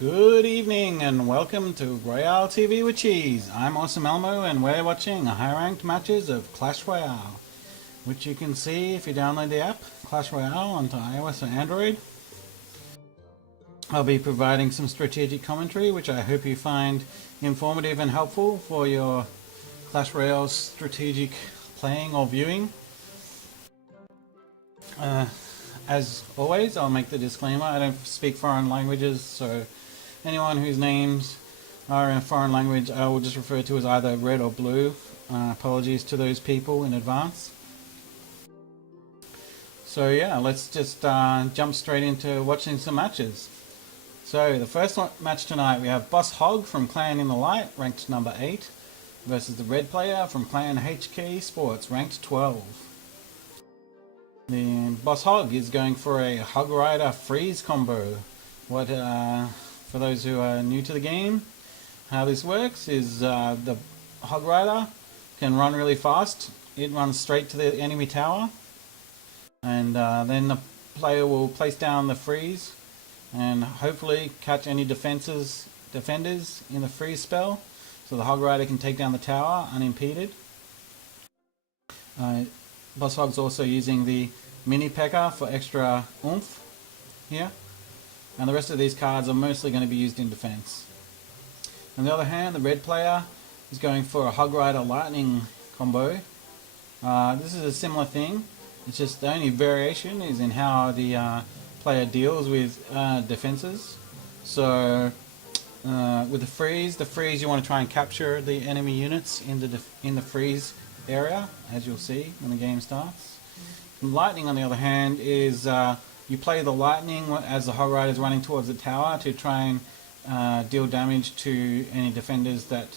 Good evening and welcome to Royale TV with Cheese. I'm Awesome Elmo and we're watching high ranked matches of Clash Royale, which you can see if you download the app Clash Royale onto iOS or Android. I'll be providing some strategic commentary which I hope you find informative and helpful for your Clash Royale strategic playing or viewing. As always, I'll make the disclaimer, I don't speak foreign languages, so anyone whose names are in a foreign language I will just refer to as either red or blue. Apologies to those people in advance. So yeah, let's just jump straight into watching some matches. So the first match tonight, we have BOsshOgg from Clan in the Light, ranked number 8, versus the red player from Clan HK Sports, ranked 12. The BOsshOgg is going for a Hog Rider freeze combo. For those who are new to the game, how this works is the Hog Rider can run really fast. It runs straight to the enemy tower, and then the player will place down the freeze and hopefully catch any defenders in the freeze spell, so the Hog Rider can take down the tower unimpeded. BOsshOgg's also using the mini P.E.K.K.A for extra oomph here, and the rest of these cards are mostly going to be used in defense. On the other hand, the red player is going for a Hog Rider lightning combo. This is a similar thing, it's just the only variation is in how the player deals with defenses. So with the freeze you want to try and capture the enemy units in the freeze area, as you'll see when the game starts. Lightning, on the other hand, is you play the lightning as the Hog Rider is running towards the tower to try and deal damage to any defenders that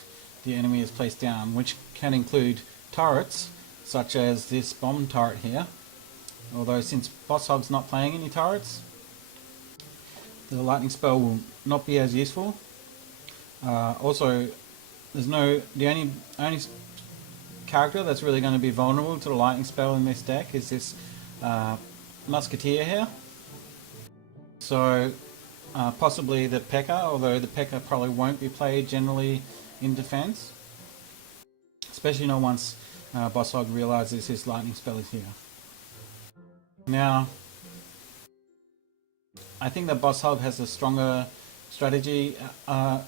the enemy has placed down, which can include turrets, such as this bomb turret here. Although since BOsshOgg's not playing any turrets, the lightning spell will not be as useful. Also, the only character that's really going to be vulnerable to the lightning spell in this deck is this musketeer here. So possibly the P.E.K.K.A, although the P.E.K.K.A probably won't be played generally in defense, especially not once BOsshOgg realizes his lightning spell is here. Now, I think that BOsshOgg has a stronger strategy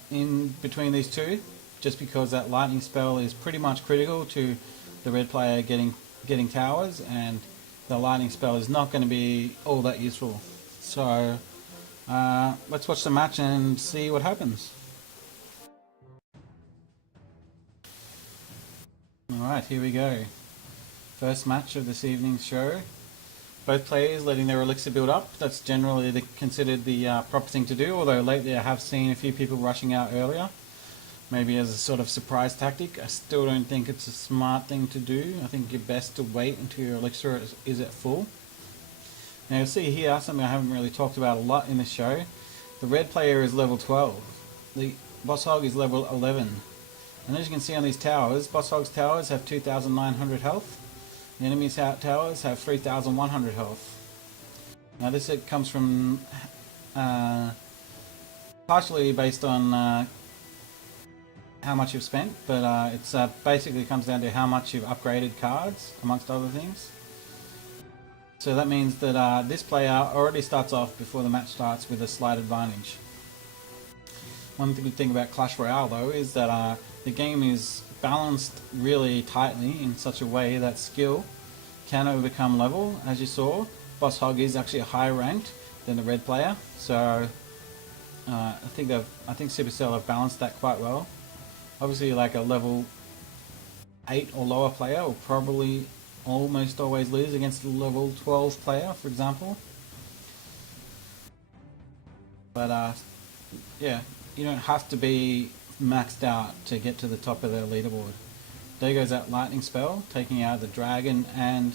in between these two, just because that lightning spell is pretty much critical to the red player getting towers, and the lightning spell is not going to be all that useful. So let's watch the match and see what happens. Alright, here we go. First match of this evening's show. Both players letting their elixir build up. That's generally considered the proper thing to do, although lately I have seen a few people rushing out earlier, maybe as a sort of surprise tactic. I still don't think it's a smart thing to do. I think you're best to wait until your elixir is at full. Now you'll see here something I haven't really talked about a lot in this show. The red player is level 12. The BOsshOgg is level 11. And as you can see on these towers, BOsshOgg's towers have 2,900 health. The enemy's towers have 3,100 health. Now this comes from partially based on how much you've spent, but it's basically comes down to how much you've upgraded cards, amongst other things. So that means that this player already starts off before the match starts with a slight advantage. One good thing about Clash Royale though is that the game is balanced really tightly in such a way that skill can overcome level. As you saw, BOsshOgg is actually higher ranked than the red player, so I think Supercell have balanced that quite well. Obviously, like a level 8 or lower player will probably almost always lose against a level 12 player, for example. But yeah, you don't have to be maxed out to get to the top of the leaderboard. There goes that lightning spell, taking out the dragon and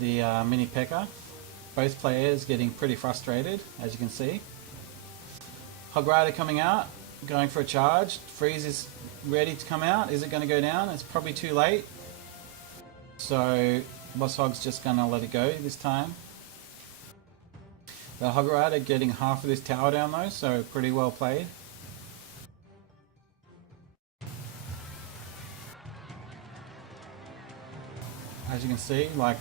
the mini P.E.K.K.A. Both players getting pretty frustrated, as you can see. Hog Rider coming out, going for a charge. Freeze is ready to come out. Is it going to go down? It's probably too late. So BOsshOgg's just going to let it go this time. The Hog Rider getting half of this tower down though, so pretty well played. As you can see, like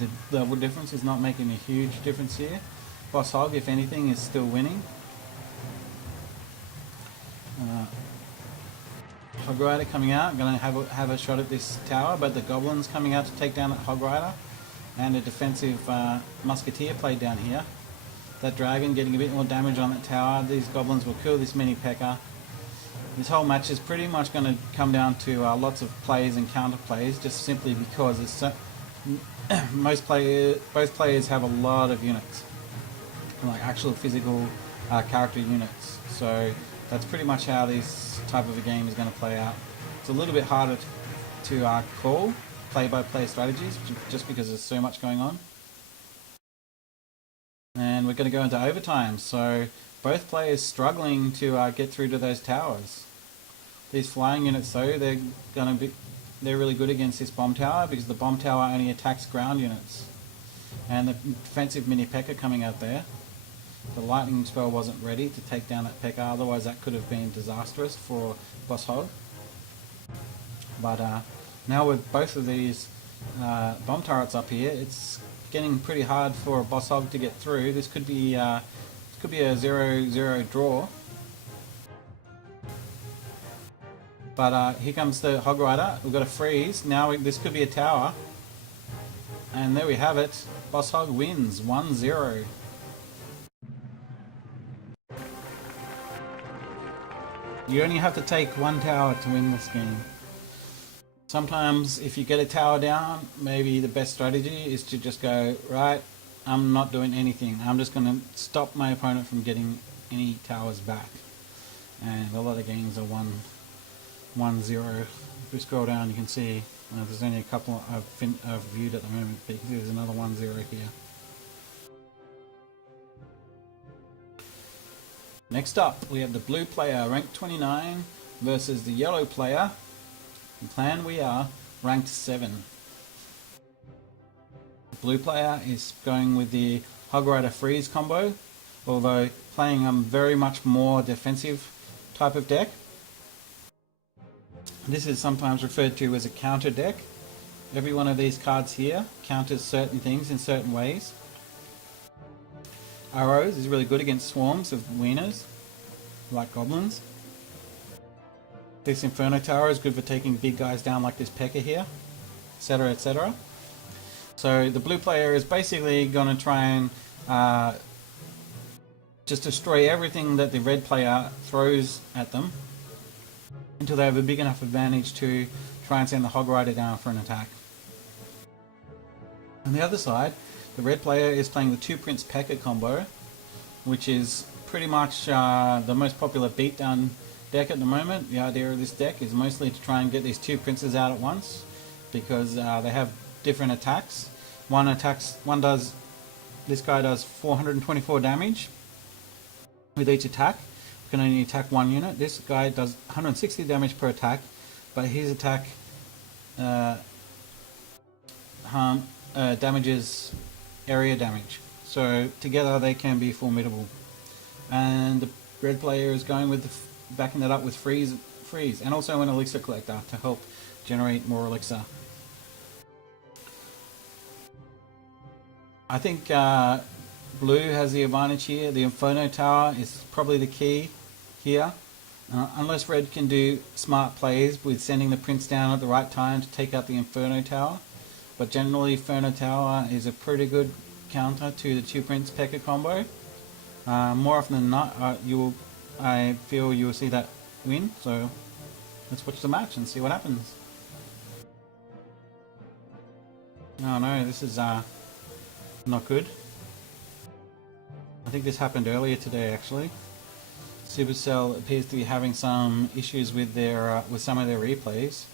the level difference is not making a huge difference here. BOsshOgg, if anything, is still winning. Hog Rider coming out, going to have a shot at this tower, but the goblins coming out to take down that Hog Rider, and a defensive musketeer played down here. That dragon getting a bit more damage on that tower. These goblins will kill this mini P.E.K.K.A. This whole match is pretty much going to come down to lots of plays and counter plays, just simply because it's so, both players have a lot of units, like actual physical character units. So that's pretty much how this type of a game is going to play out. It's a little bit harder to call play-by-play strategies, just because there's so much going on. And we're going to go into overtime, so both players struggling to get through to those towers. These flying units though, they're really good against this bomb tower, because the bomb tower only attacks ground units. And the defensive mini P.E.K.K.A. coming out there. The lightning spell wasn't ready to take down that P.E.K.K.A, otherwise that could have been disastrous for BOsshOgg. But now with both of these bomb turrets up here, it's getting pretty hard for BOsshOgg to get through. This could be a 0-0 draw. But here comes the Hog Rider. We've got a freeze. Now this could be a tower. And there we have it. BOsshOgg wins 1-0. You only have to take one tower to win this game. Sometimes if you get a tower down, maybe the best strategy is to just go, right, I'm not doing anything. I'm just going to stop my opponent from getting any towers back. And a lot of games are 1-0. If we scroll down, you can see there's only a couple I've viewed at the moment, but there's another 1-0 here. Next up, we have the blue player, ranked 29, versus the yellow player, in Clan We Are, ranked 7. The blue player is going with the Hog Rider freeze combo, although playing a very much more defensive type of deck. This is sometimes referred to as a counter deck. Every one of these cards here counters certain things in certain ways. Arrows is really good against swarms of wieners, like goblins. This Inferno Tower is good for taking big guys down like this P.E.K.K.A here, etc, etc. So the blue player is basically going to try and just destroy everything that the red player throws at them until they have a big enough advantage to try and send the Hog Rider down for an attack. On the other side, the red player is playing the 2 Prince P.E.K.K.A combo, which is pretty much the most popular beatdown deck at the moment. The idea of this deck is mostly to try and get these 2 princes out at once, because they have different attacks. This guy does 424 damage with each attack. You can only attack 1 unit. This guy does 160 damage per attack, but his attack damages area damage. So together they can be formidable. And the red player is going with backing that up with freeze, and also an elixir collector to help generate more elixir. I think blue has the advantage here. The Inferno Tower is probably the key here. Unless red can do smart plays with sending the prince down at the right time to take out the Inferno Tower. But generally Inferno Tower is a pretty good counter to the 2 Prince P.E.K.K.A combo. More often than not, I feel you will see that win. So let's watch the match and see what happens. Oh no, this is not good. I think this happened earlier today actually. Supercell appears to be having some issues with their with some of their replays.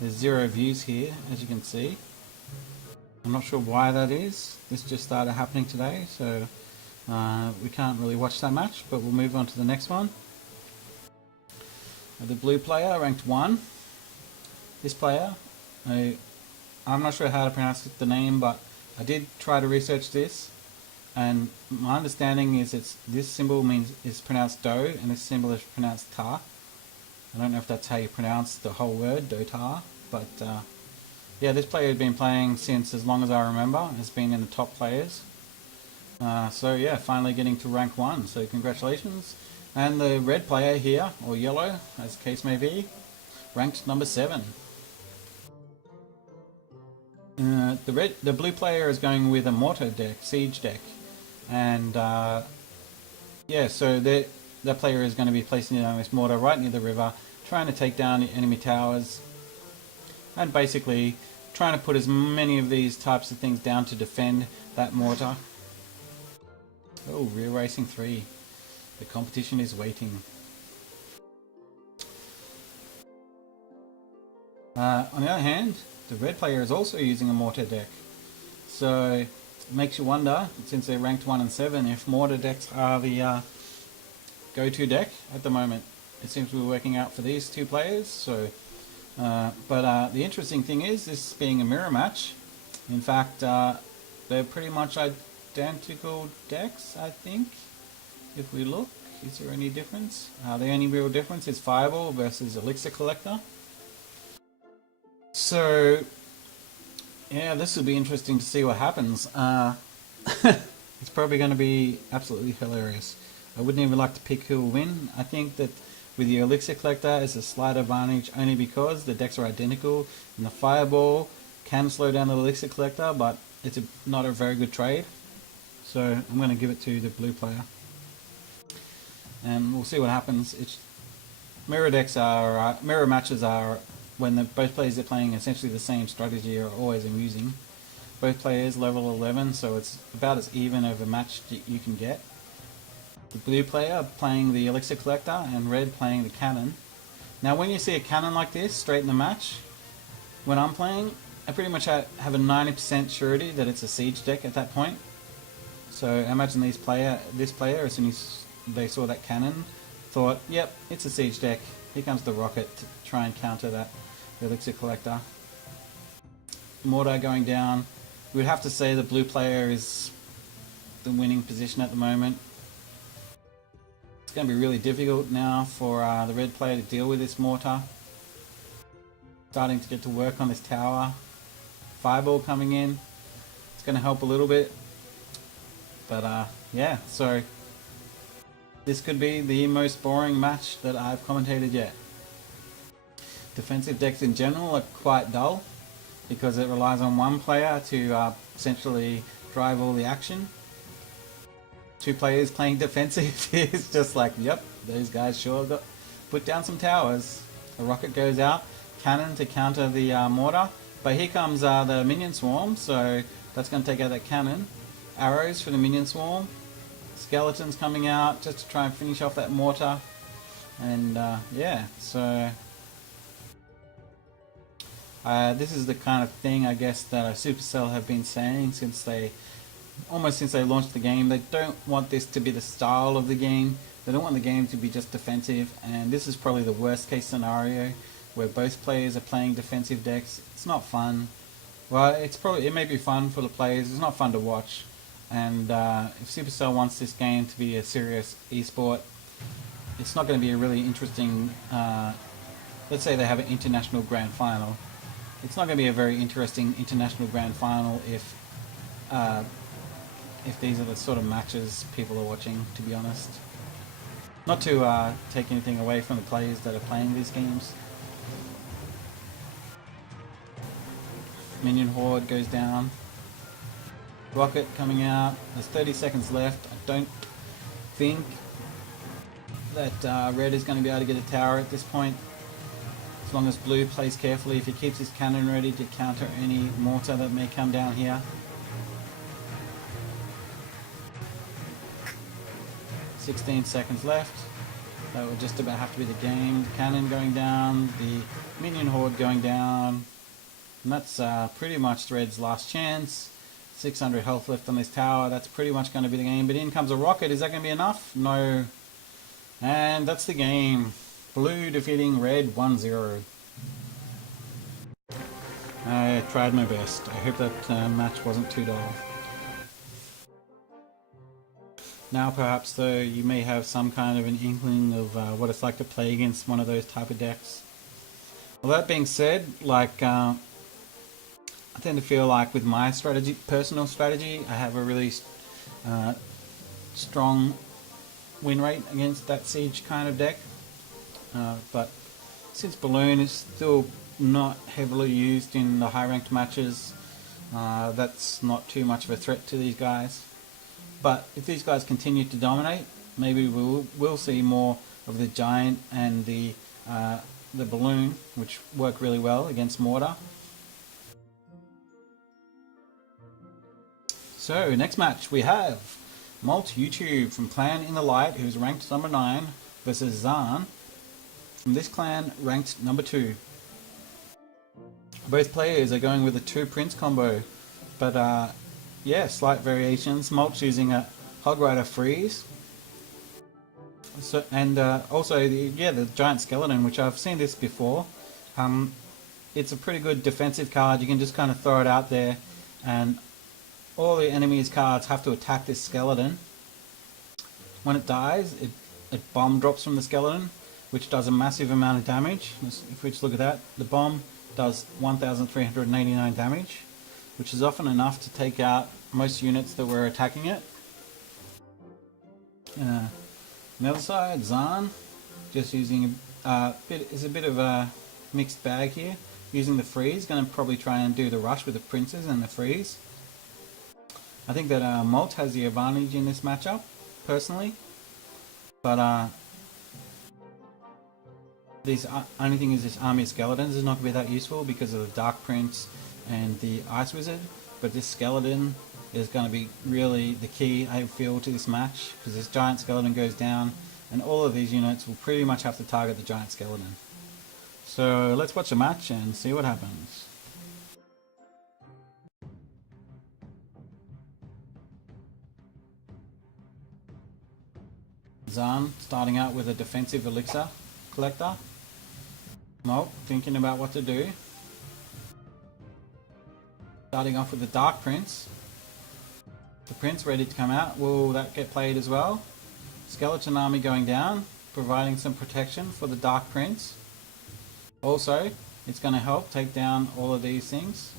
There's 0 views here, as you can see. I'm not sure why that is. This just started happening today, so we can't really watch that match, but we'll move on to the next one. The blue player, ranked 1. This player, I'm not sure how to pronounce the name, but I did try to research this, and my understanding is this symbol is pronounced do, and this symbol is pronounced ta. I don't know if that's how you pronounce the whole word, dota, but yeah, this player has been playing since as long as I remember, has been in the top players. So yeah, finally getting to rank 1, so congratulations. And the red player here, or yellow, as the case may be, ranked number 7. The blue player is going with a mortar deck, siege deck, and yeah, so that player is going to be placing it on this mortar right near the river, trying to take down the enemy towers, and basically trying to put as many of these types of things down to defend that mortar. Oh, rear racing 3. The competition is waiting. On the other hand, the red player is also using a mortar deck. So it makes you wonder, since they're ranked 1 and 7, if mortar decks are the go-to deck at the moment. It seems to be working out for these two players. So, but the interesting thing is, this being a mirror match, in fact, they're pretty much identical decks, I think. If we look, is there any difference? The only real difference is Fireball versus Elixir Collector. So, yeah, this will be interesting to see what happens. It's probably going to be absolutely hilarious. I wouldn't even like to pick who will win. I think that with the Elixir Collector, it's a slight advantage only because the decks are identical, and the Fireball can slow down the Elixir Collector, but it's not a very good trade. So I'm going to give it to the blue player, and we'll see what happens. Mirror matches are when both players are playing essentially the same strategy, are always amusing. Both players level 11, so it's about as even of a match you can get. The blue player playing the Elixir Collector and red playing the cannon. Now when you see a cannon like this straight in the match, when I'm playing, I pretty much have a 90% surety that it's a siege deck at that point. So I imagine this player, as soon as they saw that cannon, thought, yep, it's a siege deck. Here comes the rocket to try and counter that Elixir Collector. Mortar going down. We would have to say the blue player is the winning position at the moment. It's going to be really difficult now for the red player to deal with this mortar. Starting to get to work on this tower. Fireball coming in. It's going to help a little bit. But yeah, so this could be the most boring match that I've commentated yet. Defensive decks in general are quite dull because it relies on one player to essentially drive all the action. Two players playing defensive is just like, yep, those guys sure got put down some towers. A rocket goes out, cannon to counter the mortar, but here comes the minion swarm, so that's going to take out that cannon. Arrows for the minion swarm, skeletons coming out just to try and finish off that mortar, and yeah, so this is the kind of thing, I guess, that Supercell have been saying since they launched the game. They don't want this to be the style of the game. They don't want the game to be just defensive, and this is probably the worst case scenario where both players are playing defensive decks. It's not fun. Well, it may be fun for the players. It's not fun to watch. And if Supercell wants this game to be a serious esport, it's not going to be a really interesting. Let's say they have an international grand final. It's not going to be a very interesting international grand final if these are the sort of matches people are watching, to be honest. Not to take anything away from the players that are playing these games. Minion horde goes down. Rocket coming out. There's 30 seconds left. I don't think that red is going to be able to get a tower at this point. As long as blue plays carefully, if he keeps his cannon ready to counter any mortar that may come down here. 16 seconds left. That would just about have to be the game. The cannon going down, the minion horde going down. And that's pretty much red's last chance. 600 health left on this tower. That's pretty much going to be the game. But in comes a rocket. Is that going to be enough? No. And that's the game. Blue defeating red 1-0. I tried my best. I hope that match wasn't too dull. Now perhaps though you may have some kind of an inkling of what it's like to play against one of those type of decks. Well, that being said, like I tend to feel like with my strategy, personal strategy, I have a really strong win rate against that siege kind of deck. But since Balloon is still not heavily used in the high ranked matches, that's not too much of a threat to these guys. But if these guys continue to dominate, maybe we'll see more of the Giant and the Balloon, which work really well against Mortar. So next match we have BOsshOgg from Clan in the Light, who's ranked number 9, versus zhan from this clan, ranked number 2. Both players are going with a 2 Prince combo, but yeah, slight variations. Malt's using a Hog Rider freeze, so, and also the Giant Skeleton, which I've seen this before. It's a pretty good defensive card. You can just kind of throw it out there, and all the enemy's cards have to attack this skeleton. When it dies, it bomb drops from the skeleton, which does a massive amount of damage. If we just look at that, the bomb does 1,389 damage, which is often enough to take out most units that were attacking it. On the other side, zhan, just using a bit of a mixed bag here. Using the freeze, going to probably try and do the rush with the princes and the freeze. I think that Molt has the advantage in this matchup, personally. But this only thing is this army of skeletons is not going to be that useful because of the Dark Prince and the Ice Wizard. But this skeleton is going to be really the key, I feel, to this match, because this giant skeleton goes down and all of these units will pretty much have to target the giant skeleton. So let's watch the match and see what happens. zhan starting out with a defensive elixir collector. Molt thinking about what to do. Starting off with the Dark Prince. The Prince ready to come out. Will that get played as well? Skeleton army going down, providing some protection for the Dark Prince. Also, it's going to help take down all of these things.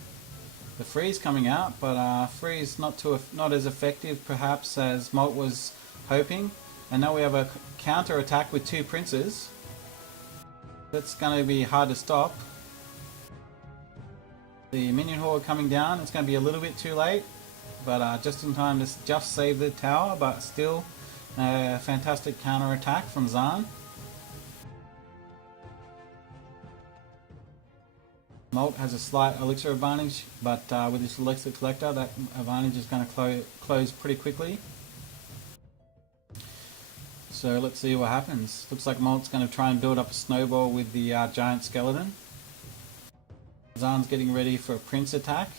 The freeze coming out, but freeze not as effective perhaps as Molt was hoping. And now we have a counter attack with 2 princes. That's going to be hard to stop. The minion horde coming down, it's going to be a little bit too late, but just in time to just save the tower, but still a fantastic counter attack from zhan. Molt has a slight elixir advantage, but with this elixir collector, that advantage is going to close pretty quickly. So let's see what happens. Looks like Molt's going to try and build up a snowball with the giant skeleton. zhan's getting ready for a prince attack.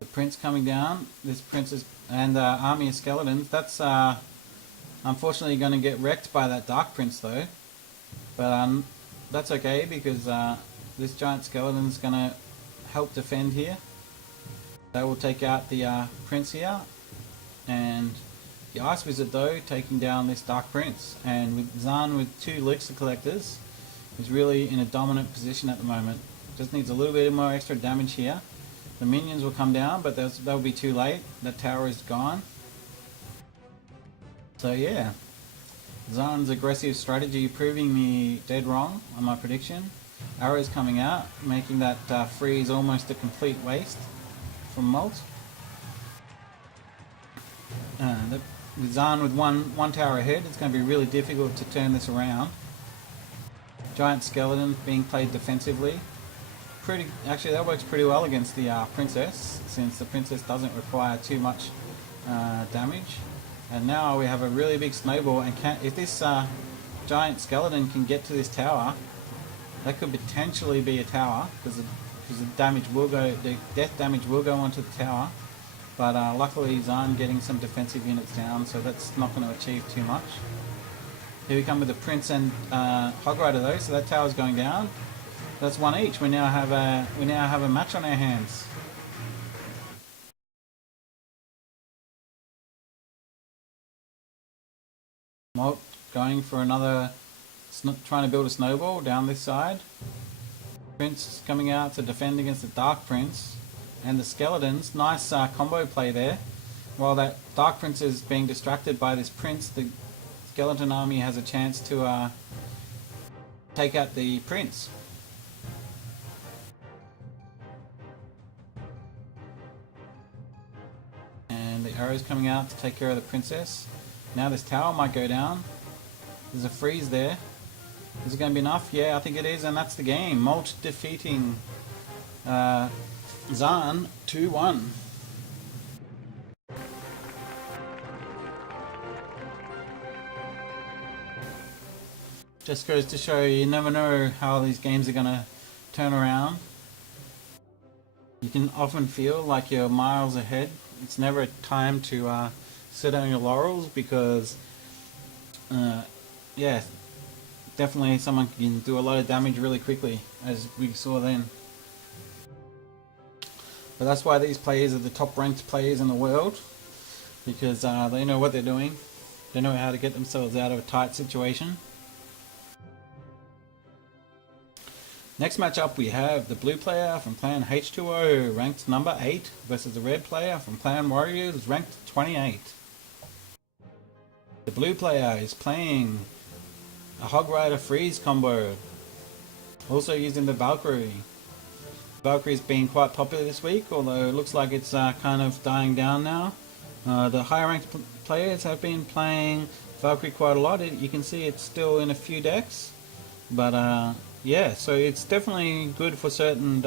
The prince coming down. This prince is, and army of skeletons. That's unfortunately going to get wrecked by that Dark Prince though. But that's okay because this giant skeleton is going to help defend here. That will take out the Prince here, and the Ice Wizard though taking down this Dark Prince, and with zhan with 2 elixir collectors is really in a dominant position at the moment. Just needs a little bit more extra damage here. The minions will come down, but they'll be too late. That tower is gone. So yeah, zhan's aggressive strategy proving me dead wrong on my prediction. Arrows coming out, making that freeze almost a complete waste from Molt. With zhan with one tower ahead, it's going to be really difficult to turn this around. Giant skeleton being played defensively. Actually, that works pretty well against the princess, since the princess doesn't require too much damage. And now we have a really big snowball, and if this giant skeleton can get to this tower, that could potentially be a tower, because the damage will go, the death damage will go onto the tower. But luckily zhan getting some defensive units down, so that's not going to achieve too much. Here we come with the Prince and Hog Rider though, so that tower's going down. That's 1 each. We now have a match on our hands. Molt going for another, trying to build a snowball down this side. Prince coming out to defend against the Dark Prince and the Skeletons. Nice combo play there. While that Dark Prince is being distracted by this Prince, the Skeleton army has a chance to take out the Prince. And the arrows coming out to take care of the Princess. Now this tower might go down. There's a freeze there. Is it going to be enough? Yeah, I think it is, and that's the game. Molt defeating zhan 2-1. Just goes to show you never know how these games are going to turn around. You can often feel like you're miles ahead. It's never a time to sit on your laurels because, yeah, definitely someone can do a lot of damage really quickly, as we saw then. But that's why these players are the top ranked players in the world, because they know what they're doing. They know how to get themselves out of a tight situation. Next matchup we have the blue player from clan H2O, ranked number 8, versus the red player from clan Warriors, ranked 28. The blue player is playing a Hog Rider freeze combo, also using the Valkyrie. Valkyrie's been quite popular this week, although it looks like it's kind of dying down now. The higher ranked players have been playing Valkyrie quite a lot. You can see it's still in a few decks, but yeah, so it's definitely good for certain,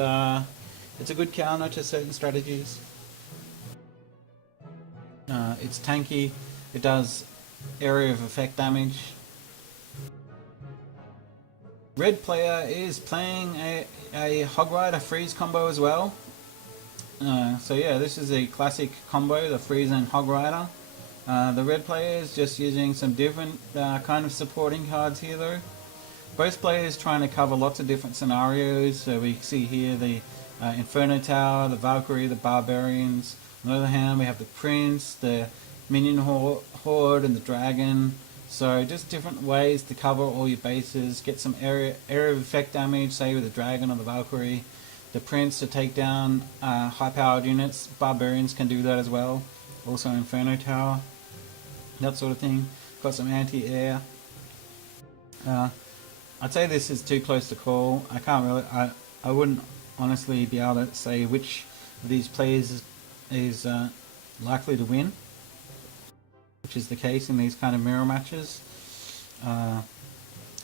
it's a good counter to certain strategies. It's tanky, it does area of effect damage. Red player is playing a Hog Rider freeze combo as well. So yeah, this is a classic combo, the freeze and Hog Rider. The red player is just using some different kind of supporting cards here though. Both players trying to cover lots of different scenarios. So we see here the Inferno Tower, the Valkyrie, the Barbarians. On the other hand, we have the Prince, the Minion Horde, and the Dragon. So just different ways to cover all your bases, get some area of effect damage, say with the Dragon or the Valkyrie. The Prince to take down high-powered units. Barbarians can do that as well. Also Inferno Tower, that sort of thing. Got some anti-air. I'd say this is too close to call. I can't really, I wouldn't honestly be able to say which of these players is likely to win, which is the case in these kind of mirror matches.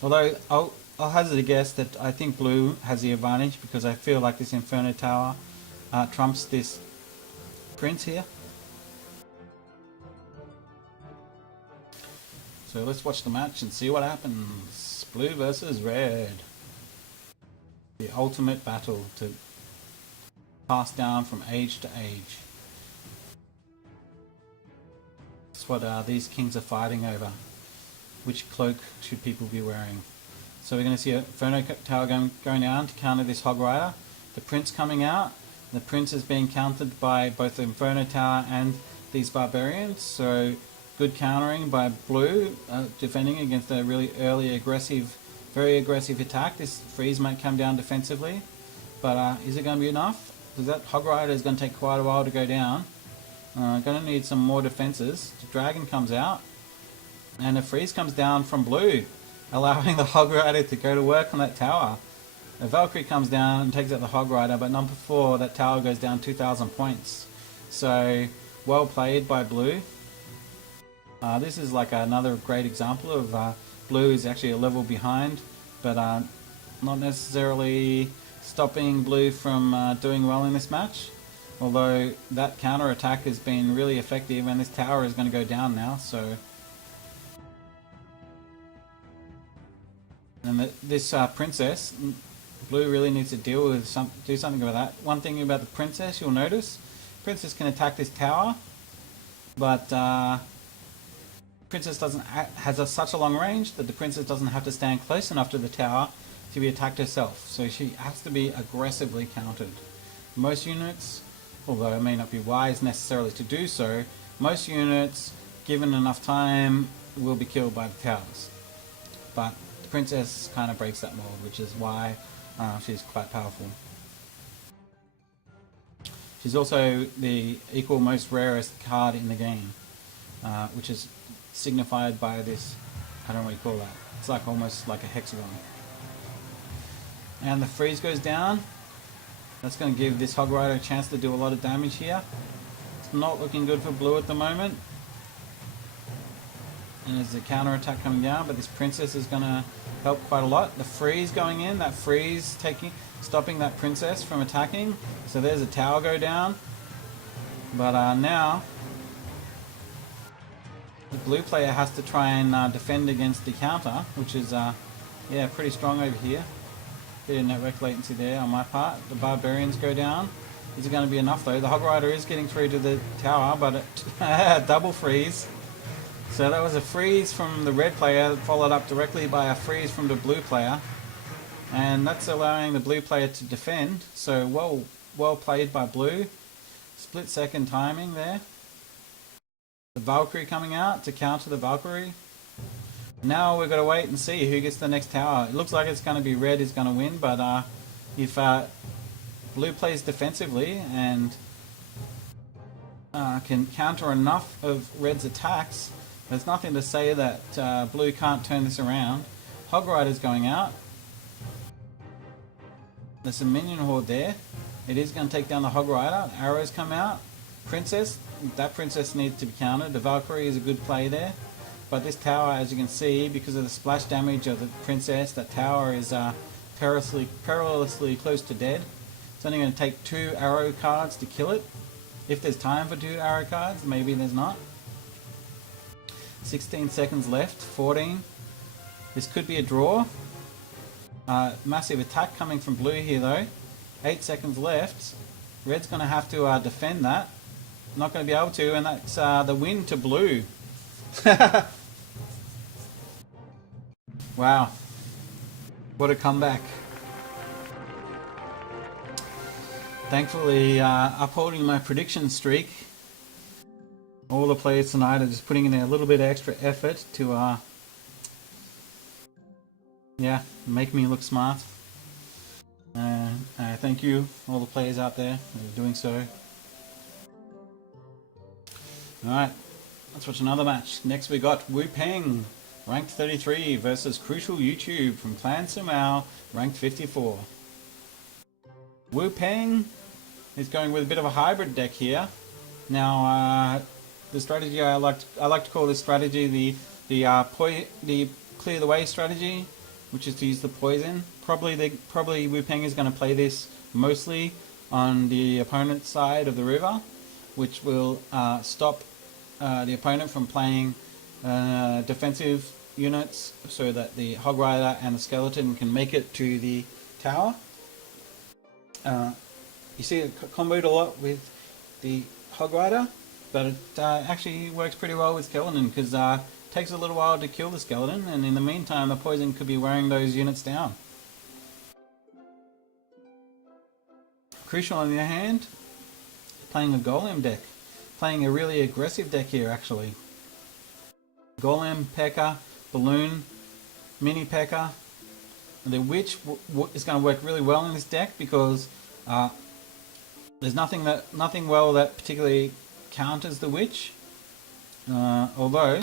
Although I'll hazard a guess that I think blue has the advantage because I feel like this Inferno Tower trumps this Prince here. So let's watch the match and see what happens. Blue versus red. The ultimate battle to pass down from age to age. That's what these kings are fighting over. Which cloak should people be wearing? So we're going to see a Inferno Tower going down to counter this Hog Rider. The Prince coming out. The Prince is being countered by both the Inferno Tower and these Barbarians. So good countering by blue, defending against a really early aggressive, very aggressive attack. This freeze might come down defensively, but is it going to be enough? Because that Hog Rider is going to take quite a while to go down. Going to need some more defenses. The Dragon comes out, and a freeze comes down from blue, allowing the Hog Rider to go to work on that tower. The Valkyrie comes down and takes out the Hog Rider, but number 4, that tower goes down 2,000 points. So, well played by blue. This is like another great example of blue is actually a level behind, but not necessarily stopping blue from doing well in this match. Although that counter attack has been really effective, and this tower is going to go down now. So, and this princess, blue really needs to deal with do something about that. One thing about the princess, you'll notice, princess can attack this tower, but princess has such a long range that the princess doesn't have to stand close enough to the tower to be attacked herself. So she has to be aggressively countered. Most units, although it may not be wise necessarily to do so, most units, given enough time will be killed by the towers. But the princess kind of breaks that mold, which is why she's quite powerful. She's also the equal most rarest card in the game, which is signified by this, I don't know what you call that. It's like almost like a hexagon. And the freeze goes down. That's going to give this Hog Rider a chance to do a lot of damage here. It's not looking good for blue at the moment. And there's a counter attack coming down, but this princess is going to help quite a lot. The freeze going in, that freeze stopping that princess from attacking. So there's a tower go down. But now the blue player has to try and defend against the counter, which is yeah, pretty strong over here. Bit of network latency there on my part. The barbarians go down. Is it going to be enough though? The Hog Rider is getting through to the tower, but it double freeze. So that was a freeze from the red player, followed up directly by a freeze from the blue player. And that's allowing the blue player to defend. So well played by blue. Split second timing there. The Valkyrie coming out to counter the Valkyrie. Now we've got to wait and see who gets the next tower. It looks like it's going to be red is going to win, but if blue plays defensively and can counter enough of red's attacks, there's nothing to say that blue can't turn this around. Hog Rider's going out. There's a minion horde there. It is going to take down the Hog Rider. Arrows come out. Princess, that princess needs to be countered. The Valkyrie is a good play there. But this tower, as you can see, because of the splash damage of the princess, that tower is perilously close to dead. It's only going to take 2 arrow cards to kill it. If there's time for 2 arrow cards, maybe there's not. 16 seconds left, 14. This could be a draw. Massive attack coming from blue here though. 8 seconds left. Red's going to have to defend that. Not going to be able to, and that's the win to blue. Wow, what a comeback. Thankfully, upholding my prediction streak, all the players tonight are just putting in a little bit of extra effort to yeah, make me look smart. Thank you, all the players out there who are doing so. Alright, let's watch another match. Next we got Wupeng, ranked 33, versus CruecialYoutube from Clan Sumao, ranked 54. Wupeng is going with a bit of a hybrid deck here. Now, the strategy I like to call this strategy the clear the way strategy, which is to use the poison. Probably Wupeng is going to play this mostly on the opponent's side of the river, which will stop the opponent from playing defensive units so that the Hog Rider and the Skeleton can make it to the tower. You see it comboed a lot with the Hog Rider, but it actually works pretty well with Skeleton because it takes a little while to kill the Skeleton, and in the meantime the poison could be wearing those units down. Crucial on the other hand, playing a Golem deck. Playing a really aggressive deck here actually. Golem, P.E.K.K.A, Balloon, Mini P.E.K.K.A. The Witch is going to work really well in this deck because there's nothing well that particularly counters the Witch. Although,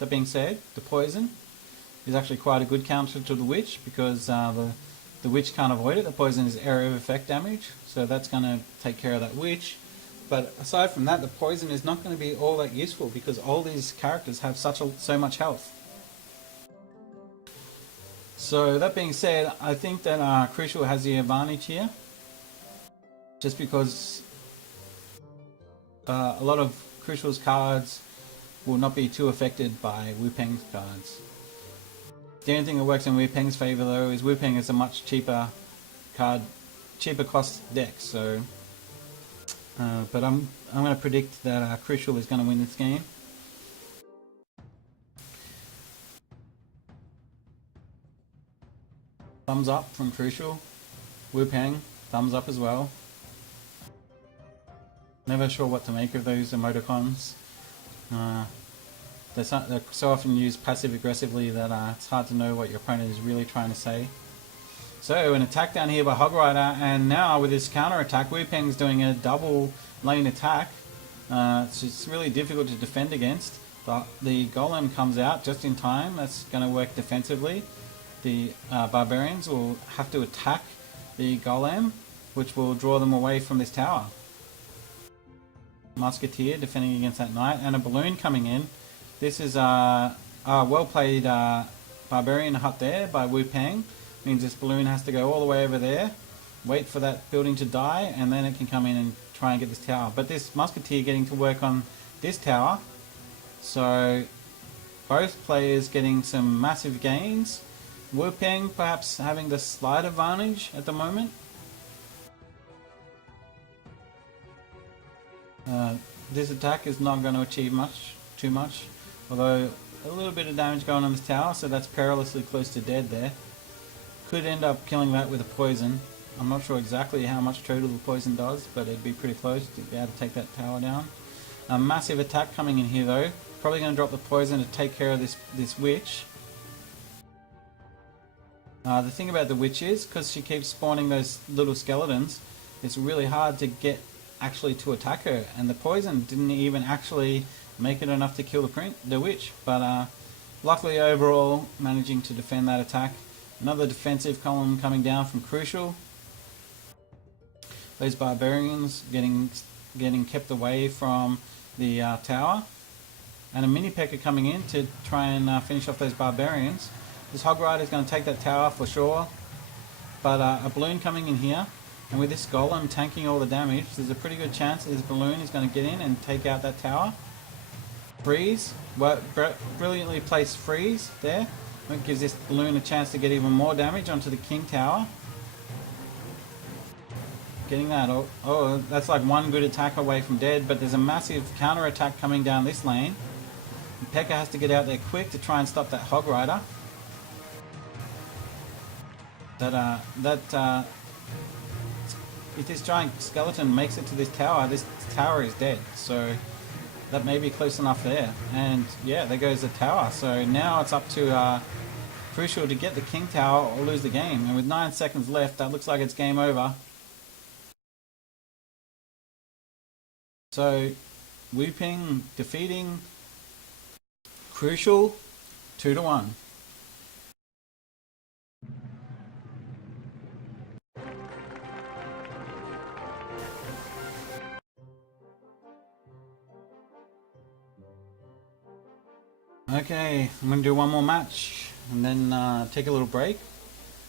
that being said, the Poison is actually quite a good counter to the Witch because the Witch can't avoid it. The Poison is area of effect damage, so that's going to take care of that Witch. But aside from that, the poison is not going to be all that useful because all these characters have so much health. So that being said, I think that Crucial has the advantage here, just because a lot of Crucial's cards will not be too affected by Wupeng's cards. The only thing that works in Wupeng's favour though is Wupeng is a much cheaper cost deck. So. But I'm going to predict that Crucial is going to win this game. Thumbs up from Crucial. Wupeng, thumbs up as well. Never sure what to make of those emoticons. they're so often used passive aggressively that it's hard to know what your opponent is really trying to say. So an attack down here by Hog Rider, and now with this counter attack, Wupeng's doing a double lane attack. It's just really difficult to defend against. The Golem comes out just in time. That's going to work defensively. The Barbarians will have to attack the Golem, which will draw them away from this tower. Musketeer defending against that Knight, and a Balloon coming in. This is a well played Barbarian hut there by Wupeng. Means this Balloon has to go all the way over there, wait for that building to die, and then it can come in and try and get this tower. But this Musketeer getting to work on this tower, so both players getting some massive gains. Wupeng perhaps having the slight advantage at the moment. This attack is not going to achieve too much, although a little bit of damage going on this tower, so that's perilously close to dead there. Could end up killing that with a poison. I'm not sure exactly how much total the poison does, but it'd be pretty close to be able to take that tower down. A massive attack coming in here though. Probably going to drop the poison to take care of this witch. The thing about the witch is, because she keeps spawning those little skeletons, it's really hard to get actually to attack her, and the poison didn't even actually make it enough to kill the witch. But luckily overall, managing to defend that attack. Another defensive column coming down from Crucial. Those Barbarians getting kept away from the tower. And a mini P.E.K.K.A coming in to try and finish off those Barbarians. This Hog Rider is going to take that tower for sure. But a Balloon coming in here. And with this Golem tanking all the damage, there's a pretty good chance that this Balloon is going to get in and take out that tower. Freeze. Well, brilliantly placed freeze there. It gives this Balloon a chance to get even more damage onto the King Tower. Getting that. Oh, that's like one good attack away from dead, but there's a massive counter attack coming down this lane. P.E.K.K.A has to get out there quick to try and stop that Hog Rider. If this giant skeleton makes it to this tower is dead. So that may be close enough there. And yeah, there goes the tower. So now it's up to Crucial to get the King Tower or lose the game. And with 9 seconds left, that looks like it's game over. So Wupeng defeating Crucial 2-1. Okay, I'm going to do one more match and then take a little break.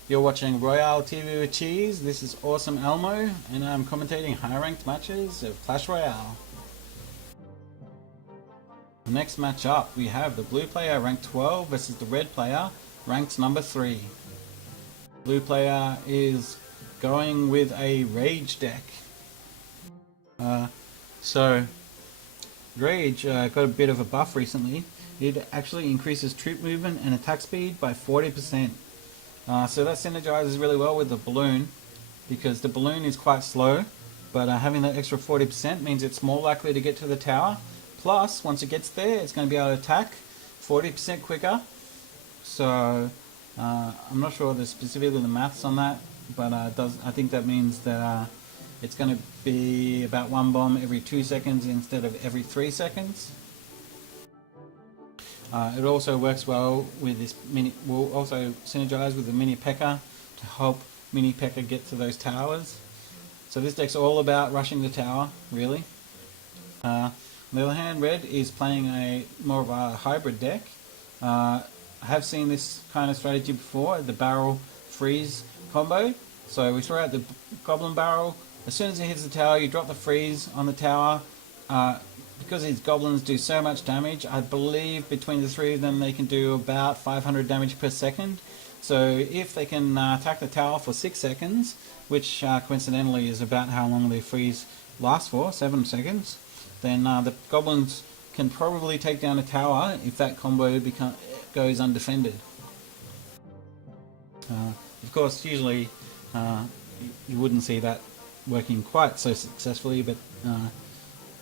You're watching Royale TV with Cheese. This is Awesome Elmo and I'm commentating high ranked matches of Clash Royale. The next match up, we have the blue player ranked 12 versus the red player ranked number 3. Blue player is going with a Rage deck. So Rage got a bit of a buff recently. It actually increases troop movement and attack speed by 40%. So that synergizes really well with the Balloon, because the Balloon is quite slow, but having that extra 40% means it's more likely to get to the tower. Plus, once it gets there, it's going to be able to attack 40% quicker. So I'm not sure specifically the maths on that, but I think that means that it's going to be about one bomb every 2 seconds instead of every 3 seconds. It also works well with this will also synergize with the mini P.E.K.K.A to help mini P.E.K.K.A get to those towers. So this deck's all about rushing the tower, really. On the other hand, red is playing more of a hybrid deck. I have seen this kind of strategy before, the barrel freeze combo. So we throw out the goblin barrel. As soon as it hits the tower, you drop the freeze on the tower. Because these goblins do so much damage, I believe between the three of them they can do about 500 damage per second. So if they can attack the tower for 6 seconds, which coincidentally is about how long the freeze lasts for, 7 seconds, then the goblins can probably take down a tower if that combo goes undefended. Of course, usually you wouldn't see that working quite so successfully, but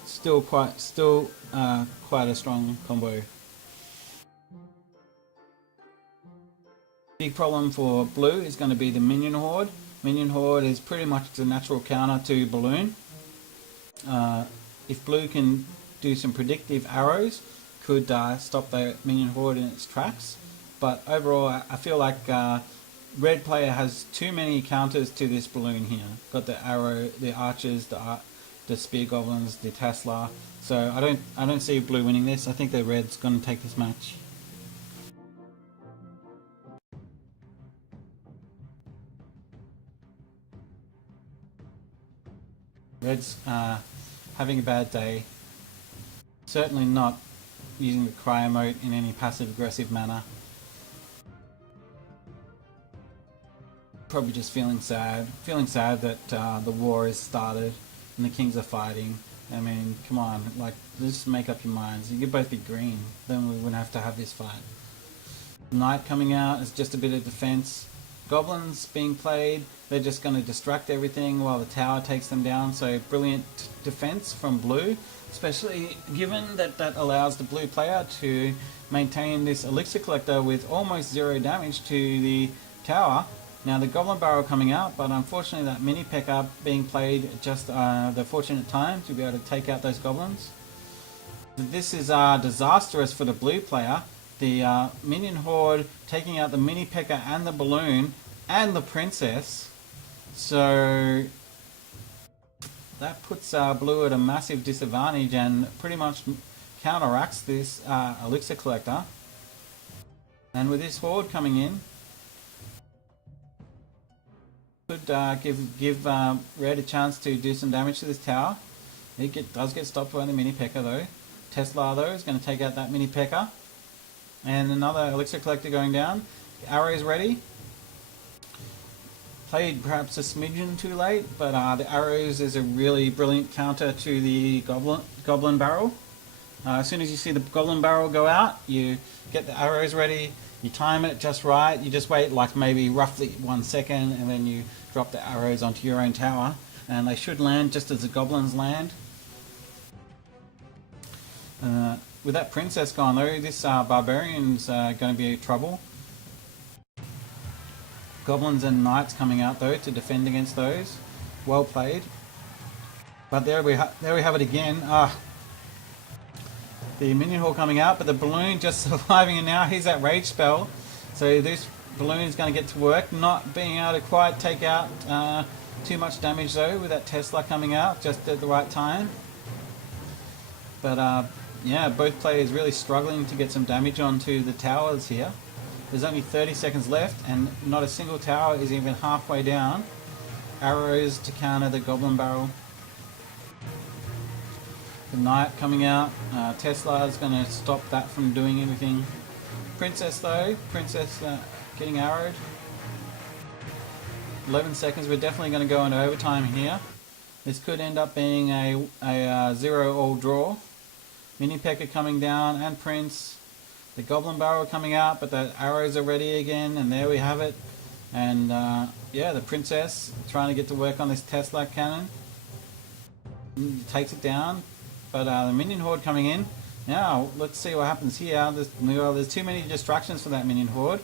still quite a strong combo. Big problem for blue is going to be the minion horde. Minion horde is pretty much the natural counter to balloon. If blue can do some predictive arrows, could stop the minion horde in its tracks. But overall, I feel like red player has too many counters to this balloon here. Got the arrow, the archers, the spear goblins, the Tesla. So I don't see blue winning this. I think the red's going to take this match. Red's having a bad day. Certainly not using the cry emote in any passive aggressive manner. Probably just feeling sad that the war has started and the kings are fighting. I mean, come on, like, just make up your minds. You could both be green, then we wouldn't have to have this fight. Knight coming out is just a bit of defense. Goblins being played, they're just going to distract everything while the tower takes them down. So brilliant defense from blue, especially given that that allows the blue player to maintain this elixir collector with almost 0 damage to the tower. Now the goblin barrel coming out, but unfortunately that mini P.E.K.K.A being played at just the fortunate time to be able to take out those goblins. This is disastrous for the blue player. The minion horde taking out the mini P.E.K.K.A and the balloon and the princess. So that puts blue at a massive disadvantage and pretty much counteracts this elixir collector. And with this horde coming in, could give red a chance to do some damage to this tower. It does get stopped by the mini P.E.K.K.A though. Tesla though is going to take out that mini P.E.K.K.A. And another elixir collector going down. Arrows ready. Played perhaps a smidgen too late, but the arrows is a really brilliant counter to the goblin barrel. As soon as you see the goblin barrel go out, you get the arrows ready, you time it just right, you just wait like maybe roughly 1 second, and then you drop the arrows onto your own tower, and they should land just as the goblins land. With that princess gone though, this barbarian's going to be trouble. Goblins and knights coming out though to defend against those. Well played. But there we have it again. The minion horde coming out, but the balloon just surviving, and now he's at rage spell. So this balloon is going to get to work, not being able to quite take out too much damage though with that Tesla coming out just at the right time. But yeah, both players really struggling to get some damage onto the towers here. There's only 30 seconds left and not a single tower is even halfway down. Arrows to counter the goblin barrel. The knight coming out. Tesla is going to stop that from doing anything. Princess though, getting arrowed. 11 seconds, we're definitely going to go into overtime here. This could end up being a 0-all draw. Mini P.E.K.K.A coming down and Prince. The goblin barrel coming out, but the arrows are ready again, and there we have it. And yeah, the princess trying to get to work on this Tesla cannon. Takes it down, but the minion horde coming in. Now, let's see what happens here. There's too many distractions for that minion horde.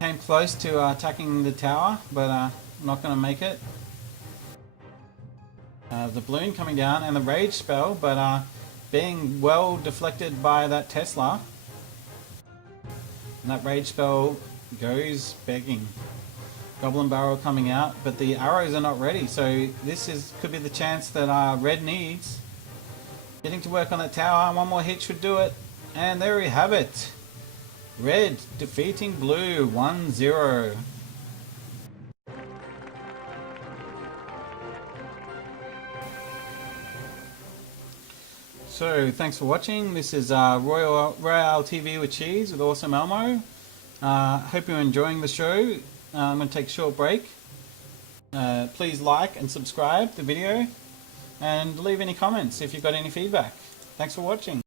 Came close to attacking the tower, but not going to make it. The balloon coming down and the rage spell, but being well deflected by that Tesla. And that rage spell goes begging. Goblin barrel coming out, but the arrows are not ready, so this could be the chance that red needs. Getting to work on that tower, one more hit should do it, and there we have it. Red defeating blue 1-0. So thanks for watching. This is Royale TV with Cheese with Awesome Elmo. Hope you're enjoying the show. I'm going to take a short break. Please like and subscribe the video and leave any comments if you've got any feedback. Thanks for watching.